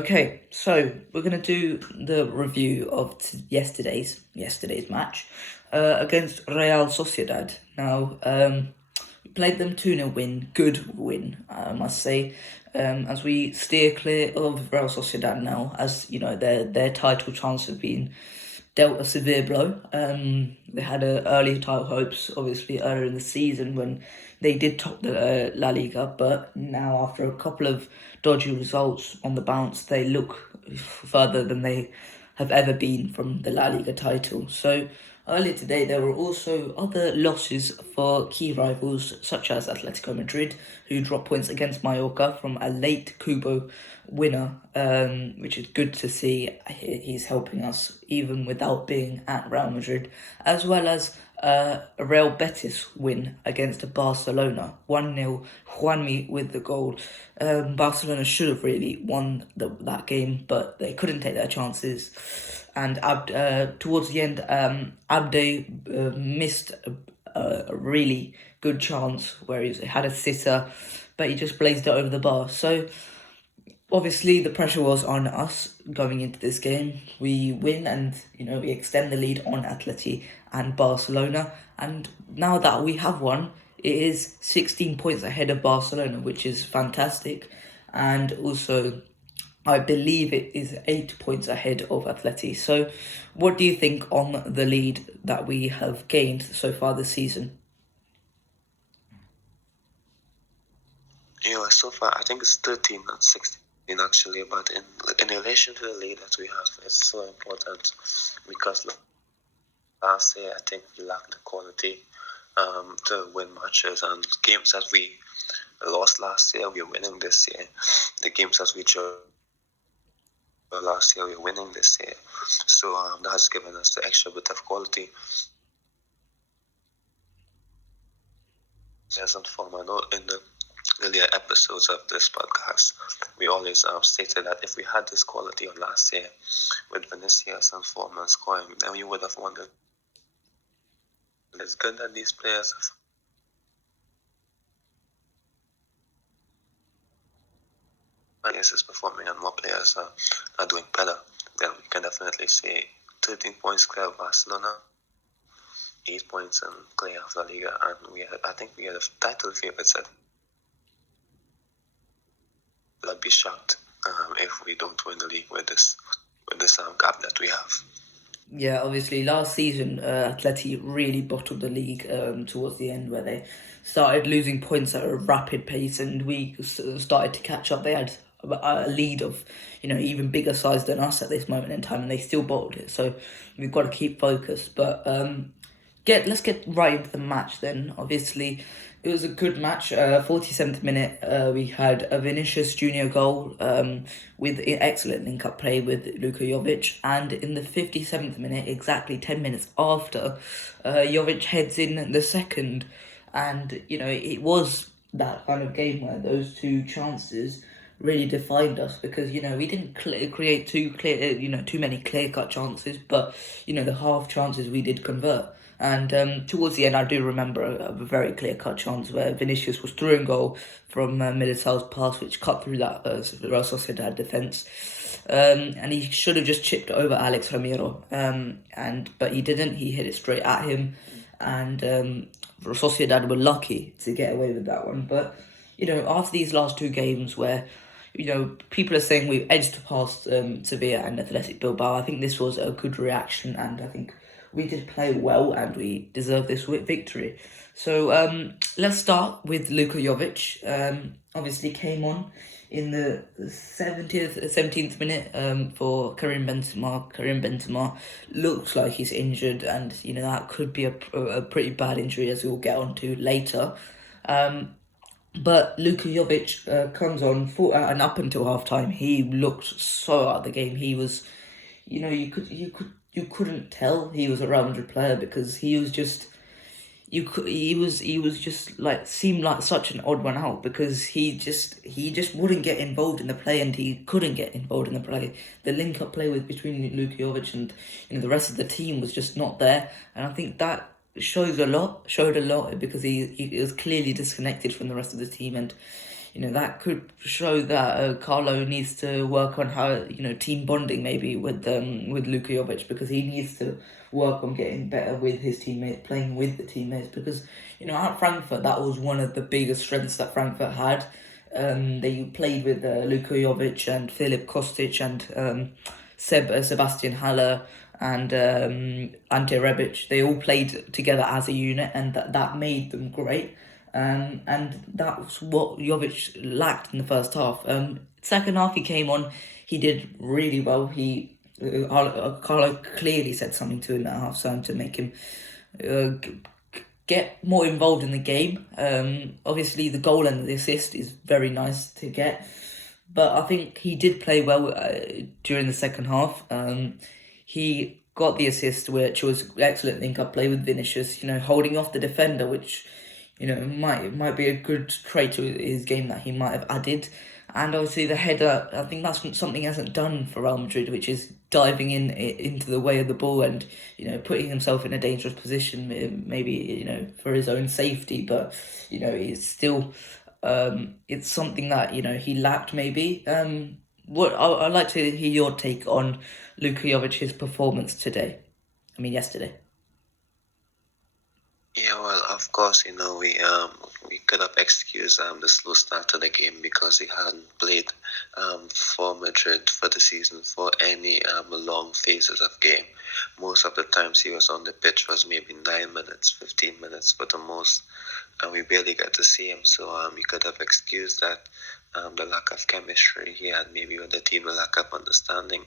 Okay, so we're gonna do the review of yesterday's match against Real Sociedad. Now, we played them 2-0 win, good win, I must say. As we steer clear of Real Sociedad now, as you know, their title chance have been dealt a severe blow. They had early title hopes, obviously earlier in the season when they did top the La Liga, but now after a couple of dodgy results on the bounce, they look further than they have ever been from the La Liga title. So earlier today, there were also other losses for key rivals such as Atletico Madrid, who dropped points against Mallorca from a late Kubo winner, which is good to see. He's helping us even without being at Real Madrid, as well as a Real Betis win against Barcelona, 1-0, Juanmi with the goal. Barcelona should have really won that game, but they couldn't take their chances. And towards the end, Abde missed a really good chance where he had a sitter, but he just blazed it over the bar. So obviously, the pressure was on us going into this game. We win and, we extend the lead on Atleti and Barcelona. And now that we have won, it is 16 points ahead of Barcelona, which is fantastic. And also, I believe it is 8 points ahead of Atleti. So what do you think on the lead that we have gained so far this season? Yeah, so far I think it's 13 and 16 actually, but in relation to the lead that we have, it's so important because last year I think we lacked the quality to win matches, and games that we lost last year we're winning this year. The games that we drew last year we're winning this year, so that has given us the extra bit of quality. As informed, I know in the earlier episodes of this podcast, we always stated that if we had this quality of last year with Vinicius and Foreman scoring, then we would have won it. It's good that these players is performing and more players are doing better. Then we can definitely say 13 points clear of Barcelona, 8 points in clear of La Liga, and I think we are the title favourites. I'd be shocked if we don't win the league with this gap that we have. Yeah, obviously last season Atleti really bottled the league towards the end, where they started losing points at a rapid pace, and we started to catch up. They had a lead of even bigger size than us at this moment in time, and they still bottled it. So we've got to keep focused. But let's get right into the match then. Obviously, it was a good match. 47th minute, we had a Vinicius Junior goal with excellent link-up play with Luka Jovic. And in the 57th minute, exactly 10 minutes after, Jovic heads in the second. And, it was that kind of game where those two chances really defined us, because we didn't create too many clear-cut chances, but the half chances we did convert. And towards the end, I do remember a very clear-cut chance where Vinicius was through in goal from Militao's pass, which cut through that Real Sociedad defence. And he should have just chipped over Alex Ramiro. But he didn't. He hit it straight at him. And Real Sociedad were lucky to get away with that one. But, after these last two games where people are saying we've edged past Sevilla and Athletic Bilbao, I think this was a good reaction, and I think we did play well and we deserve this victory. So let's start with Luka Jovic. Obviously came on in the 17th minute for Karim Benzema. Karim Benzema looks like he's injured, and that could be a pretty bad injury, as we'll get onto later. But Luka Jovic comes on and up until half-time, he looked so out of the game. He was, you couldn't tell he was a Real Madrid player, because he was just, he was just like, seemed like such an odd one out, because he just wouldn't get involved in the play, and he couldn't get involved in the play. The link-up play between Luka Jovic and the rest of the team was just not there, and I think that showed a lot, because he was clearly disconnected from the rest of the team, and that could show that Carlo needs to work on how team bonding maybe with Luka Jovic, because he needs to work on getting better with his teammates, playing with the teammates, because at Frankfurt that was one of the biggest strengths that Frankfurt had. They played with Luka Jovic and Filip Kostic and Sebastian Haller and Ante Rebic. They all played together as a unit, and that made them great. And that's what Jovic lacked in the first half. Second half, he came on, he did really well. Carlo clearly said something to him at half time to make him get more involved in the game. Obviously, the goal and the assist is very nice to get, but I think he did play well during the second half. He got the assist, which was excellent link-up play with Vinicius, holding off the defender, which might be a good trait to his game that he might have added. And obviously the header, I think that's something he hasn't done for Real Madrid, which is diving into the way of the ball and putting himself in a dangerous position, maybe for his own safety. But it's still it's something that he lacked maybe. What I'd like to hear your take on Luka Jovic's performance today. Yesterday. Yeah, well, of course, we could have excused the slow start to the game because he hadn't played for Madrid for the season for any long phases of game. Most of the times he was on the pitch was maybe 9 minutes, 15 minutes for the most, and we barely got to see him. So we could have excused that. The lack of chemistry he had maybe with the team, the lack of understanding.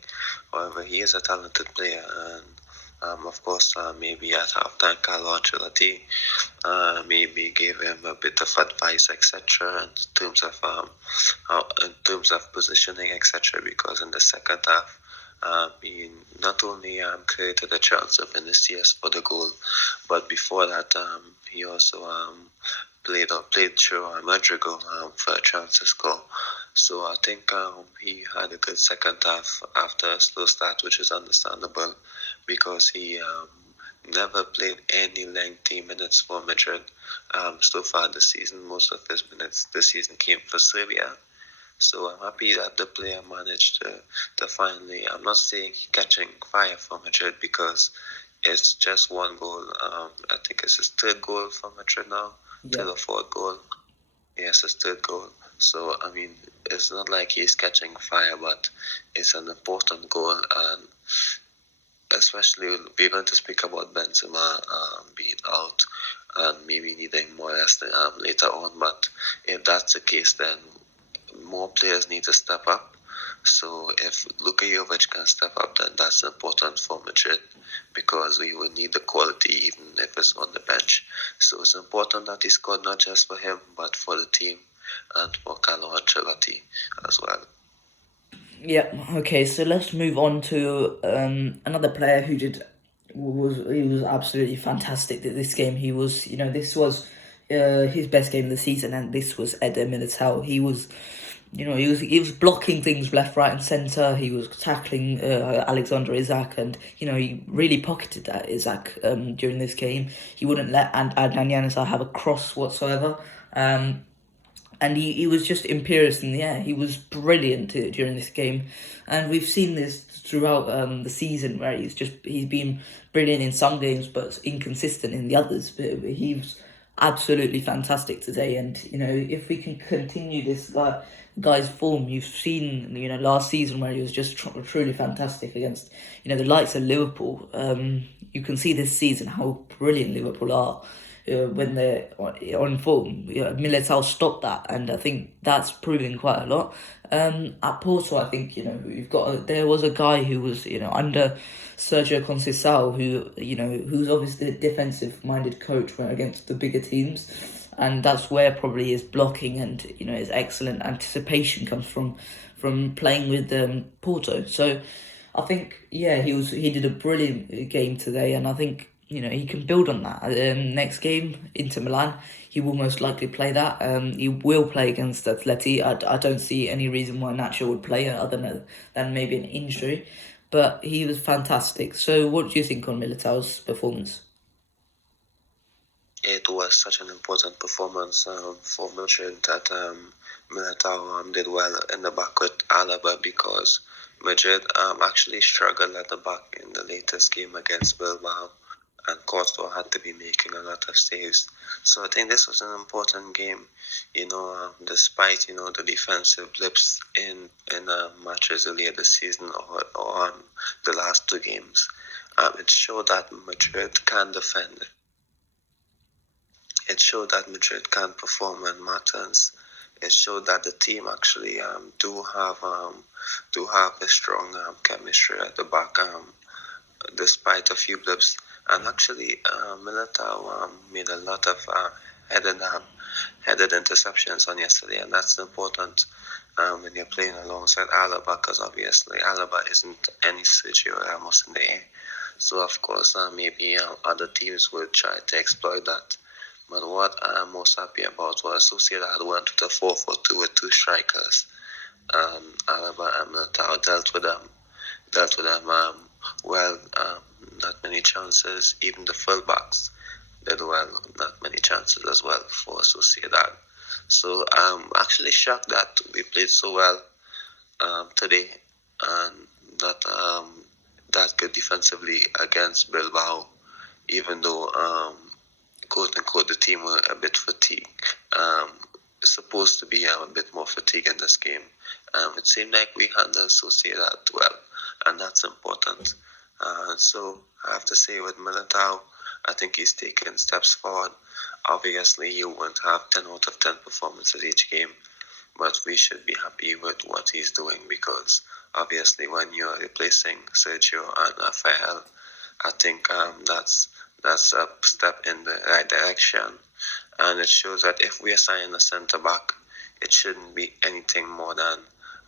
However, he is a talented player, and of course, maybe at halftime, Carlo Ancelotti maybe gave him a bit of advice, etc., in terms of positioning, etc. Because in the second half, he not only created a chance of Vinicius for the goal, but before that, he also played through Madrigal for a chance to score. So I think he had a good second half after a slow start, which is understandable because he never played any lengthy minutes for Madrid so far this season. Most of his minutes this season came for Serbia. So I'm happy that the player managed to finally, I'm not saying catching fire for Madrid because it's just one goal. I think it's his third goal for Madrid now, third or fourth goal. Yes, his third goal. So, it's not like he's catching fire, but it's an important goal. And especially, we're going to speak about Benzema being out and maybe needing more rest later on. But if that's the case, then more players need to step up. So if Luka Jovic can step up, then that's important for Madrid because we will need the quality even if it's on the bench. So it's important that he scored not just for him, but for the team and for Carlo Ancelotti as well. Yeah, okay, so let's move on to another player who was absolutely fantastic at this game. He was, this was his best game of the season, and this was Eder Militao. He was blocking things left, right, and centre. He was tackling Alexander Isak, and he really pocketed that Isak during this game. He wouldn't let Adnan Januzaj have a cross whatsoever. And he was just imperious in the air. He was brilliant during this game, and we've seen this throughout the season where he's been brilliant in some games but inconsistent in the others. But he was absolutely fantastic today, and if we can continue this guy's form, you've seen last season where he was just truly fantastic against the likes of Liverpool. You can see this season how brilliant Liverpool are. When they're on form, Militao stopped that, and I think that's proving quite a lot. At Porto, I think there was a guy who was under Sergio Conceição, who's obviously a defensive-minded coach against the bigger teams, and that's where probably his blocking and his excellent anticipation comes from playing with Porto. So I think he did a brilliant game today, and I think he can build on that. Next game, Inter Milan, he will most likely play that. He will play against Atleti. I don't see any reason why Nacho would play other than maybe an injury. But he was fantastic. So what do you think on Militao's performance? it was such an important performance for Madrid that Militao did well in the back with Alaba, because Madrid actually struggled at the back in the latest game against Bilbao, and Courtois had to be making a lot of saves. So I think this was an important game, despite the defensive blips in matches earlier this season, or the last two games. It showed that Madrid can defend. It showed that Madrid can perform when matters. It showed that the team actually do have a strong chemistry at the back, despite a few blips. And actually, Militao made a lot of headed interceptions on yesterday, and that's important when you're playing alongside Alaba, because obviously Alaba isn't any Sergio Ramos in the air. So of course, maybe other teams would try to exploit that. But what I'm most happy about was Sociedad went with a 4-4-2 with two strikers. Alaba and Militao dealt with them well. Not many chances. Even the fullbacks did well. Not many chances as well for Sociedad. So I'm actually shocked that we played so well today, and that good defensively against Bilbao, even though quote unquote the team were a bit fatigued. Supposed to be a bit more fatigued in this game. It seemed like we handled Sociedad well, and that's important. So I have to say, with Militao, I think he's taken steps forward. Obviously, you won't have 10 out of 10 performances each game, but we should be happy with what he's doing, because obviously when you're replacing Sergio and Rafael, I think that's a step in the right direction. And it shows that if we assign a centre-back, it shouldn't be anything more than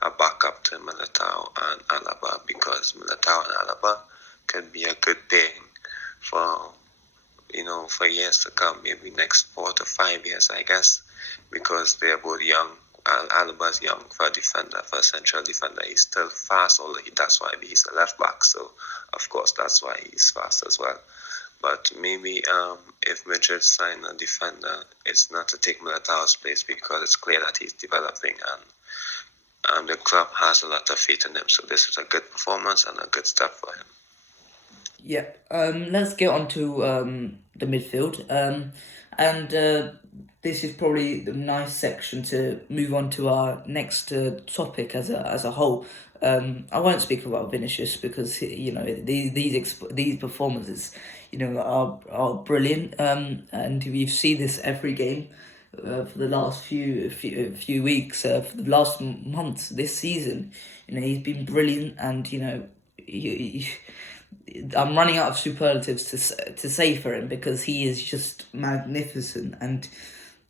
a backup to Militao and Alaba, because Militao and Alaba could be a good pairing for years to come, maybe next 4 to 5 years, I guess, because they're both young. Alaba's young for a defender, for a central defender. He's still fast, although that's why he's a left back, so of course that's why he's fast as well. But maybe if Madrid sign a defender, it's not to take Militao's place, because it's clear that he's developing, and the club has a lot of faith in him. So this is a good performance and a good step for him. Yeah. Let's get on to the midfield. And this is probably the nice section to move on to our next topic as a whole. I won't speak about Vinicius, because these performances are brilliant. And we've seen this every game for the last few weeks, for the last months this season. He's been brilliant, and I'm running out of superlatives to say for him, because he is just magnificent. And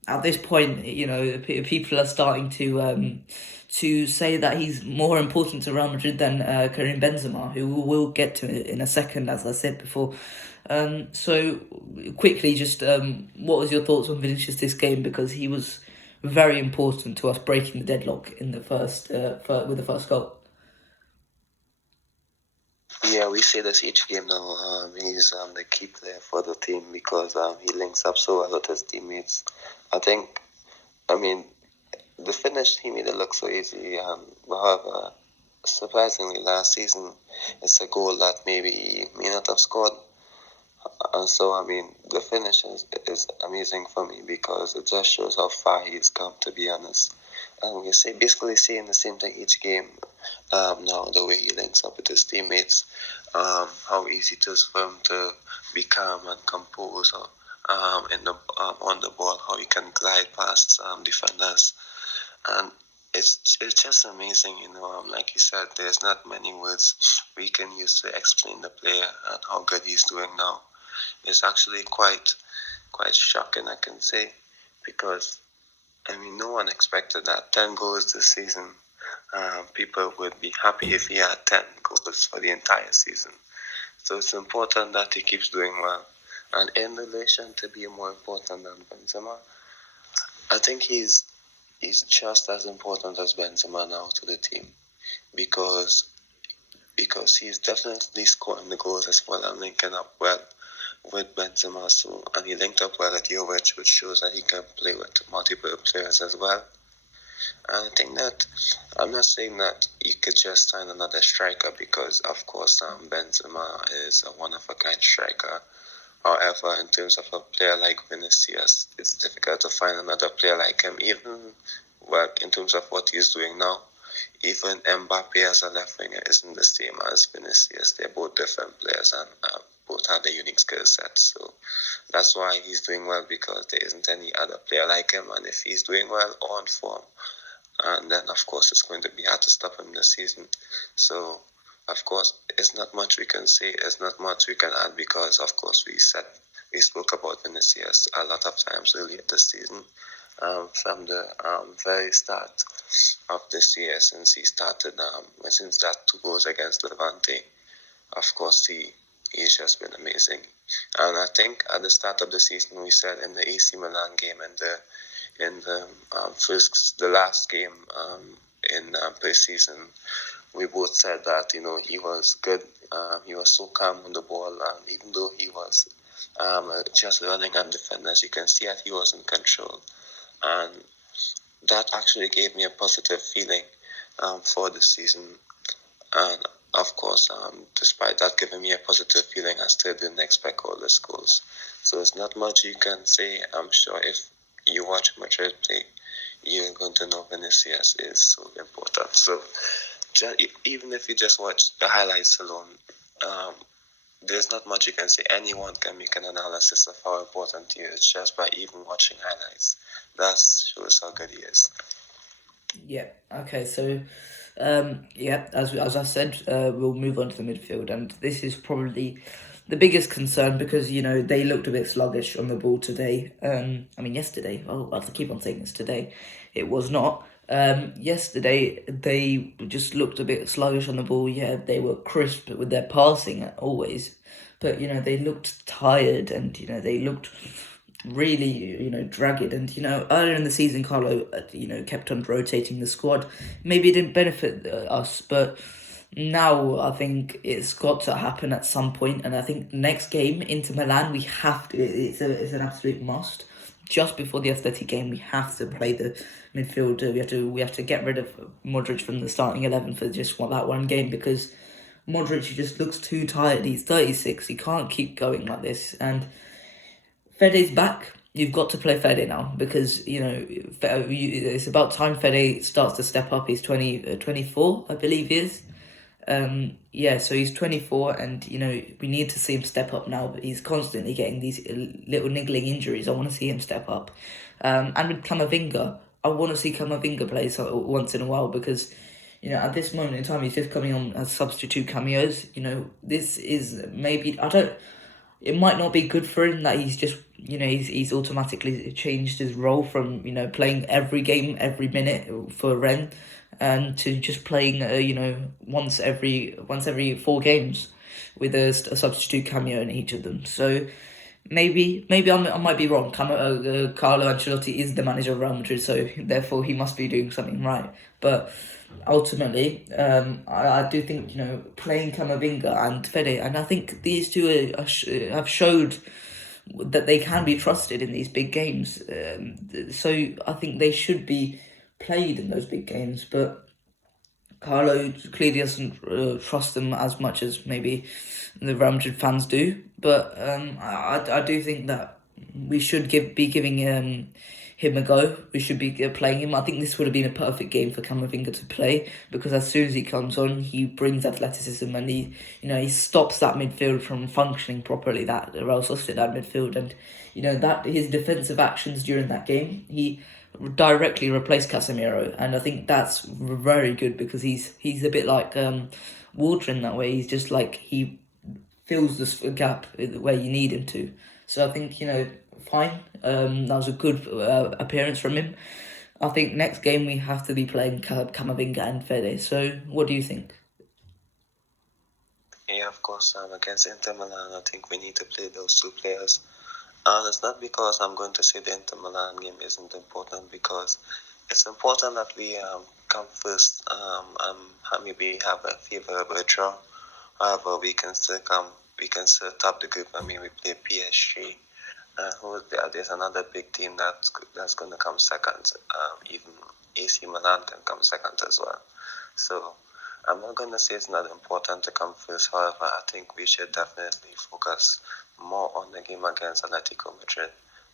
at this point, people are starting to say that he's more important to Real Madrid than Karim Benzema, who we'll get to in a second, as I said before. So quickly, just what was your thoughts on Vinicius this game? Because he was very important to us breaking the deadlock in the first with the first goal. Yeah, we say this each game now. He's the key player for the team, because he links up so well with his teammates. The finish, he made it look so easy. However, surprisingly, last season, it's a goal that maybe he may not have scored. And so, the finish is amazing for me, because it just shows how far he's come, to be honest. And we're basically saying the same thing each game. Now, the way he links up with his teammates, how easy it is for him to be calm and composed on the ball, how he can glide past defenders, and it's just amazing. Like you said, there's not many words we can use to explain the player and how good he's doing now. It's actually quite shocking, I can say, because no one expected that 10 goals this season. People would be happy if he had 10 goals for the entire season. So it's important that he keeps doing well. And in relation to being more important than Benzema, I think he's just as important as Benzema now to the team, because he's definitely scoring the goals as well and linking up well with Benzema, so, and he linked up well at Jovic, which shows that he can play with multiple players as well. And I think that I'm not saying that you could just sign another striker because, of course, Benzema is a one-of-a-kind striker. However, in terms of a player like Vinicius, it's difficult to find another player like him. Even in terms of what he's doing now, even Mbappe as a left winger isn't the same as Vinicius. They're both different players and both have their unique skill sets. So that's why he's doing well, because there isn't any other player like him. And if he's doing well on form, and then of course it's going to be hard to stop him this season. So of course it's not much we can say, it's not much we can add, because of course we spoke about Vinicius a lot of times earlier this season, from the very start of this year, since he started, since that 2 goals against Levante. Of course he's just been amazing. And I think at the start of the season we said in the AC Milan game and the last game in pre-season, we both said that he was good. He was so calm on the ball, and even though he was just running and defenders, you can see that he was in control, and that actually gave me a positive feeling for the season. And of course, despite that giving me a positive feeling, I still didn't expect all the goals. So it's not much you can say. I'm sure if you watch Madrid play, you're going to know Vinicius is so important. So even if you just watch the highlights alone, there's not much you can say. Anyone can make an analysis of how important he is just by even watching highlights. That shows how good he is. Yeah. Okay. So, as I said, we'll move on to the midfield, and this is probably the biggest concern because they looked a bit sluggish on the ball today. Yesterday. Oh, I have to keep on saying this today. It was not. Yesterday they just looked a bit sluggish on the ball. Yeah, they were crisp with their passing always, but they looked tired, and they looked really dragged. And earlier in the season, Carlo kept on rotating the squad. Maybe it didn't benefit us, but now I think it's got to happen at some point. And I think next game into Milan, we have to. It's an absolute must. Just before the Athletic game, we have to play the midfield. We have to get rid of Modric from the starting 11 for just that one game, because Modric just looks too tired. He's 36. He can't keep going like this. And Fede's back. You've got to play Fede now, because it's about time Fede starts to step up. He's 24, I believe he is. So he's 24, and we need to see him step up now. But he's constantly getting these little niggling injuries. I want to see him step up. And with Camavinga, I want to see Camavinga play once in a while, because at this moment in time he's just coming on as substitute cameos. This is maybe it might not be good for him that he's just he's automatically changed his role from playing every game, every minute for Rennes, and to just playing once every 4 games with a substitute cameo in each of them. So maybe I might be wrong. Carlo Ancelotti is the manager of Real Madrid, so therefore he must be doing something right. But ultimately, I do think playing Camavinga and Fede, and I think these two have showed that they can be trusted in these big games. So I think they should be played in those big games, but Carlo clearly doesn't trust them as much as maybe the Real Madrid fans do. But I do think that we should be giving him a go. We should be playing him. I think this would have been a perfect game for Camavinga to play, because as soon as he comes on, he brings athleticism, and he stops that midfield from functioning properly, that Real Sociedad midfield. And that his defensive actions during that game, he directly replaced Casemiro, and I think that's very good, because he's a bit like Water in that way. He's just like, he fills the gap where you need him to. So I think fine. That was a good appearance from him. I think next game we have to be playing Camavinga and Fede. So what do you think? Yeah, of course. Against Inter Milan, I think we need to play those 2 players. And it's not because I'm going to say the Inter Milan game isn't important, because it's important that we come first and maybe have a favorable draw. However, we can still come we can set up the group. I mean, we play PSG. There's another big team that's going to come second. Even AC Milan can come second as well. So I'm not going to say it's not important to come first. However, I think we should definitely focus more on the game against Atletico Madrid.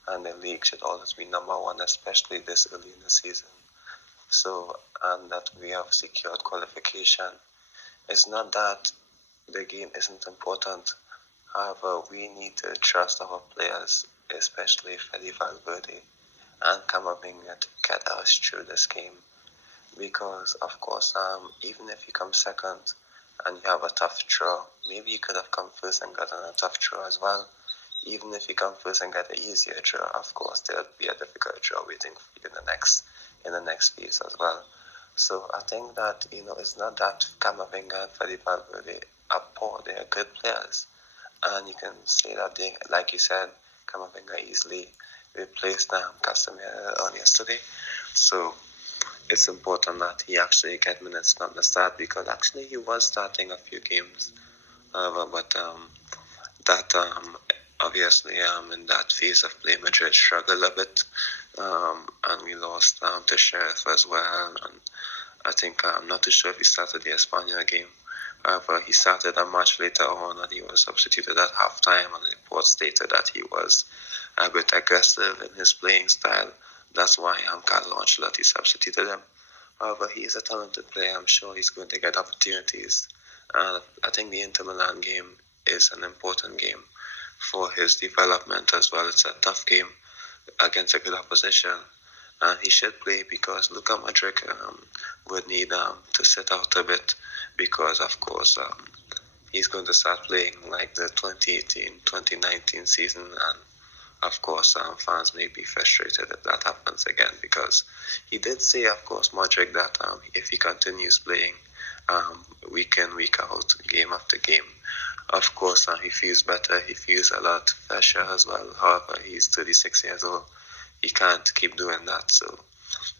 And the league should always be number one, especially this early in the season. So, and that we have secured qualification. It's not that the game isn't important. However, we need to trust our players, especially Fede Valverde and Camavinga, to get us through this game. Because, of course, even if you come second and you have a tough draw, maybe you could have come first and gotten a tough draw as well. Even if you come first and get an easier draw, of course, there'll be a difficult draw waiting for you in the next phase as well. So I think that, it's not that Camavinga and Fede Valverde are poor. They are good players. And you can say that they, like you said, Camavinga easily replaced Casemiro on yesterday. So it's important that he actually get minutes from the start, because actually he was starting a few games. But obviously in that phase of play, Madrid struggled a bit, and we lost to Sheriff as well. And I think I'm not too sure if he started the Espanyol game. However, he started a match later on, and he was substituted at halftime, and the report stated that he was a bit aggressive in his playing style. That's why Carlo Ancelotti substituted him. However, he is a talented player. I'm sure he's going to get opportunities. And I think the Inter Milan game is an important game for his development as well. It's a tough game against a good opposition. And he should play, because Luka Modric would need to sit out a bit, because, of course, he's going to start playing like the 2018-2019 season. And, of course, fans may be frustrated if that happens again, because he did say, of course, Modric, that if he continues playing week in, week out, game after game, of course, he feels better. He feels a lot fresher as well. However, he's 36 years old. He can't keep doing that. So,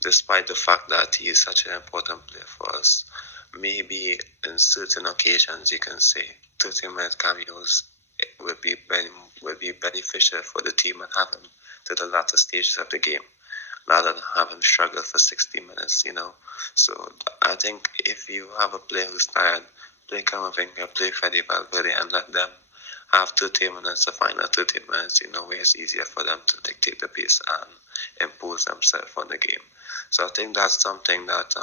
despite the fact that he is such an important player for us, maybe in certain occasions you can say 30-minute cameos would be beneficial for the team and have him to the latter stages of the game, rather than have him struggle for 60 minutes. So I think if you have a player who's tired, play Camavinga, play Fede Valverde, and let them have 30 minutes, the final 30 minutes, where it's easier for them to dictate the pace and impose themselves on the game. So I think that's something that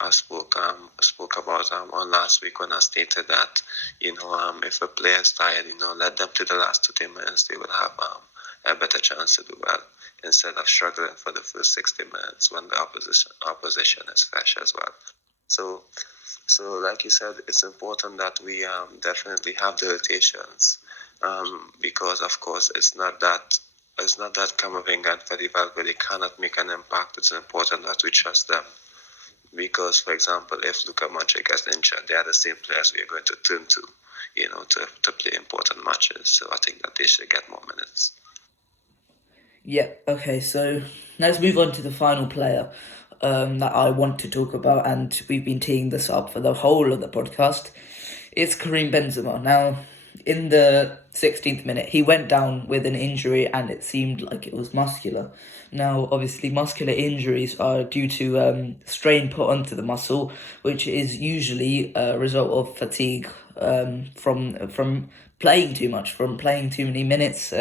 I spoke about on last week, when I stated that, if a player is tired, let them to the last 30 minutes, they will have a better chance to do well, instead of struggling for the first 60 minutes when the opposition is fresh as well. So like you said, it's important that we definitely have the rotations, because, of course, it's not that Camavinga and Fede Valverde cannot make an impact. It's important that we trust them, because, for example, if Luka Modric gets injured, they are the same players we are going to turn to, to play important matches. So I think that they should get more minutes. Yeah, okay, so let's move on to the final player that I want to talk about, and we've been teeing this up for the whole of the podcast. It's Karim Benzema. Now, in the 16th minute, he went down with an injury, and it seemed like it was muscular. Now, obviously, muscular injuries are due to strain put onto the muscle, which is usually a result of fatigue from playing too much, from playing too many minutes.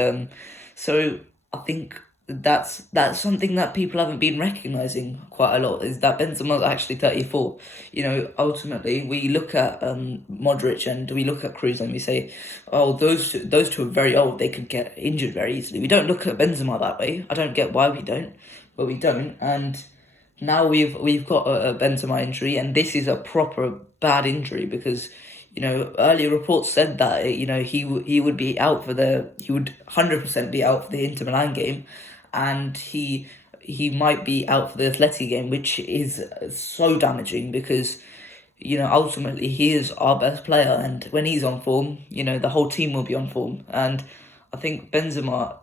So I think that's something that people haven't been recognising quite a lot, is that Benzema's actually 34. Ultimately, we look at Modric and we look at Kroos and we say, oh, those two are very old, they could get injured very easily. We don't look at Benzema that way. I don't get why we don't, but we don't. And now we've got a Benzema injury, and this is a proper bad injury, because earlier reports said that he would be out he would 100% be out for the Inter Milan game, and he might be out for the Atleti game, which is so damaging, because ultimately he is our best player, and when he's on form, the whole team will be on form. And I think Benzema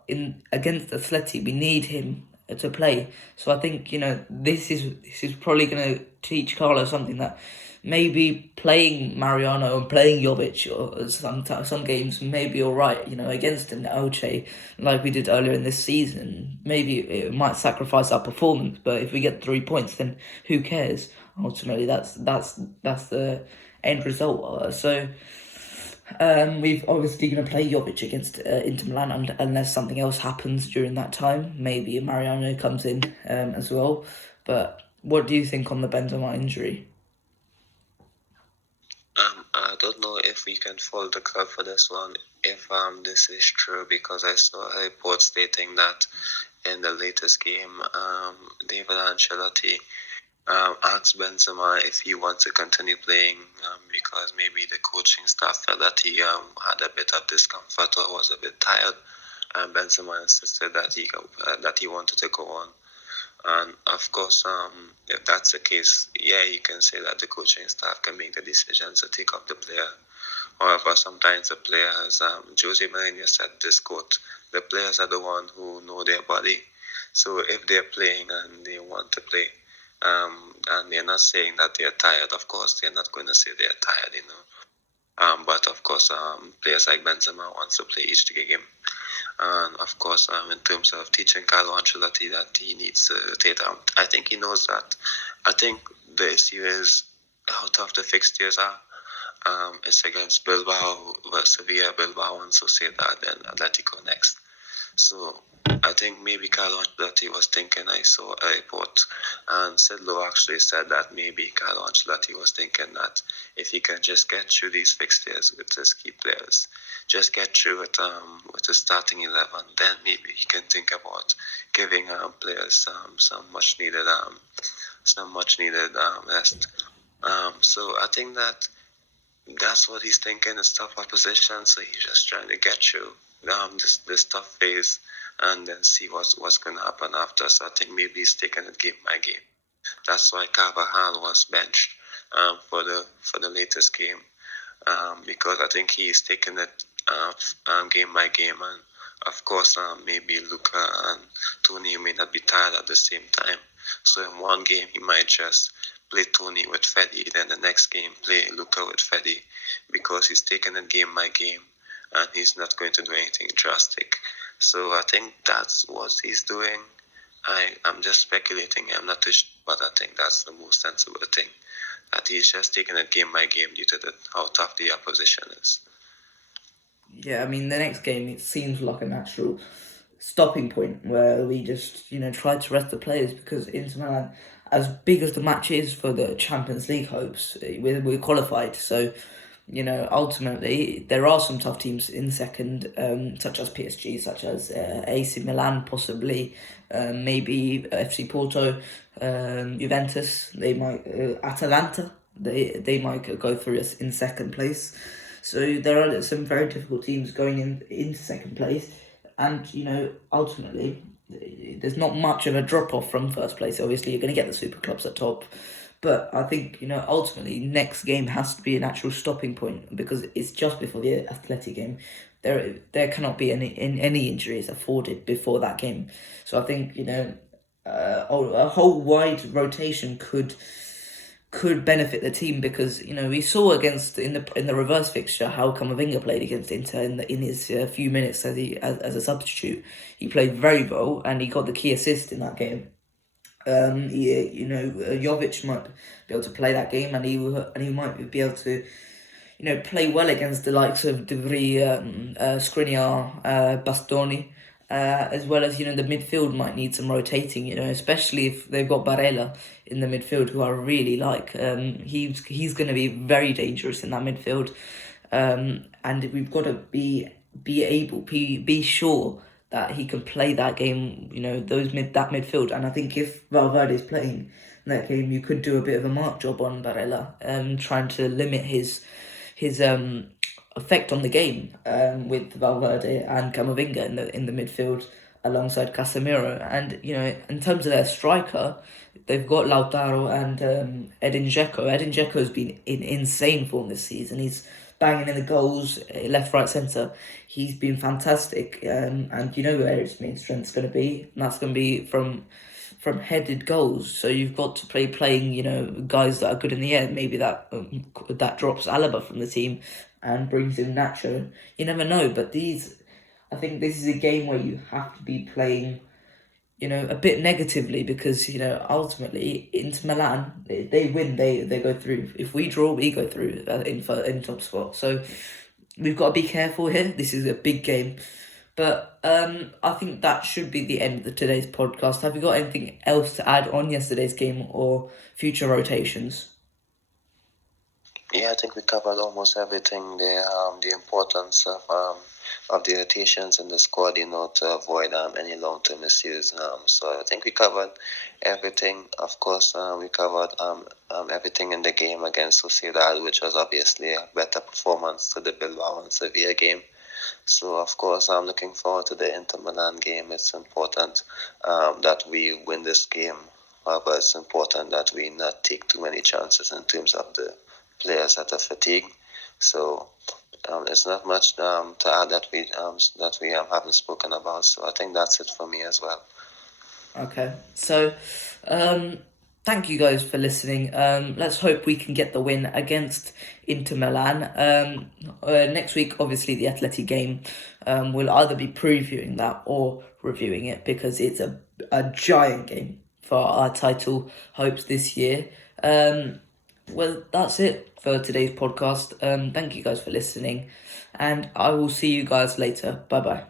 against Atleti, we need him to play. So I think this is probably going to teach Carlo something, that maybe playing Mariano and playing Jovic or some games may be all right, against an Elche like we did earlier in this season. Maybe it might sacrifice our performance, but if we get 3 points, then who cares? Ultimately, that's the end result. We've obviously going to play Jovic against Inter Milan unless something else happens during that time. Maybe Mariano comes in as well. But what do you think on the Benzema injury? I don't know if we can fault the club for this one, if this is true, because I saw a report stating that in the latest game, David Ancelotti asked Benzema if he wants to continue playing because maybe the coaching staff felt that he had a bit of discomfort or was a bit tired, and Benzema insisted that he wanted to go on. And of course, if that's the case, yeah, you can say that the coaching staff can make the decisions to take up the player. However, sometimes the players, Jose Mourinho said this quote, the players are the one who know their body. So if they're playing and they want to play, and they're not saying that they're tired, of course, they're not going to say they're tired, but of course, players like Benzema wants to play each game. And of course, in terms of teaching Carlo Ancelotti that he needs to take down, I think he knows that. I think the issue is how tough the fixtures are. It's against Bilbao, Sevilla, Bilbao, and Sociedad, and Atletico next. So I think maybe Carlo Ancelotti was thinking, I saw a report, and Sidlow actually said that maybe Carlo Ancelotti was thinking that if he can just get through these fixtures with his key players, just get through it with the starting 11, then maybe he can think about giving players some much needed rest. So I think that's what he's thinking. It's tough opposition, so he's just trying to get through this tough phase and then see what's going to happen after. So I think maybe he's taking it game by game. That's why Carvajal was benched for the latest game, because I think he's taking it game by game, and of course maybe Luka and Tony may not be tired at the same time. So in one game he might just play Tony with Fede, then the next game play Luka with Fede, because he's taking it game by game and he's not going to do anything drastic. So I think that's what he's doing. I'm just speculating. I'm not too sure, but I think that's the most sensible thing, that he's just taking it game by game due to how tough the opposition is. Yeah, I mean, the next game, it seems like a natural stopping point where we just, try to rest the players, because Inter Milan, as big as the match is for the Champions League hopes, we're qualified. So, ultimately, there are some tough teams in second, such as PSG, such as AC Milan, possibly, maybe FC Porto, Juventus, they might, Atalanta, they might go through us in second place. So there are some very difficult teams going into second place, and ultimately there's not much of a drop off from first place. Obviously, you're going to get the super clubs at top, but I think ultimately next game has to be an actual stopping point, because it's just before the Athletic game. There cannot be any injuries afforded before that game. So I think a whole wide rotation could benefit the team, because we saw in the reverse fixture how Camavinga played against Inter in his few minutes as a substitute. He played very well and he got the key assist in that game. Jovic might be able to play that game, and he might be able to play well against the likes of De Vrij, Skriniar, Bastoni. As well as, the midfield might need some rotating, especially if they've got Barella in the midfield, who I really like. He's going to be very dangerous in that midfield. And we've got to be sure that he can play that game, that midfield. And I think if Valverde is playing that game, you could do a bit of a mark job on Barella, trying to limit his effect on the game with Valverde and Camavinga in the midfield alongside Casemiro. And in terms of their striker, they've got Lautaro and Edin Dzeko. Edin Dzeko has been in insane form this season. He's banging in the goals, left, right, centre. He's been fantastic, and where his main strength's going to be, and that's going to be from from headed goals. So you've got to playing, guys that are good in the air. Maybe that drops Alaba from the team and brings in Nacho. You never know. But I think this is a game where you have to be playing, a bit negatively because, ultimately Inter Milan, they win, they go through. If we draw, we go through in top spot. So we've got to be careful here. This is a big game. But I think that should be the end of today's podcast. Have you got anything else to add on yesterday's game or future rotations? Yeah, I think we covered almost everything. The importance of the rotations in the squad, to avoid any long-term issues. So I think we covered everything. Of course, we covered everything in the game against Sociedad, which was obviously a better performance to the Bilbao and Sevilla game. So, of course, I'm looking forward to the Inter Milan game. It's important that we win this game, but it's important that we not take too many chances in terms of the players that are fatigued. So, it's not much to add that we haven't spoken about. So, I think that's it for me as well. Okay, so thank you guys for listening. Let's hope we can get the win against Inter Milan. Next week, obviously, the Atleti game. We'll either be previewing that or reviewing it because it's a giant game for our title hopes this year. Well, that's it for today's podcast. Thank you guys for listening, and I will see you guys later. Bye-bye.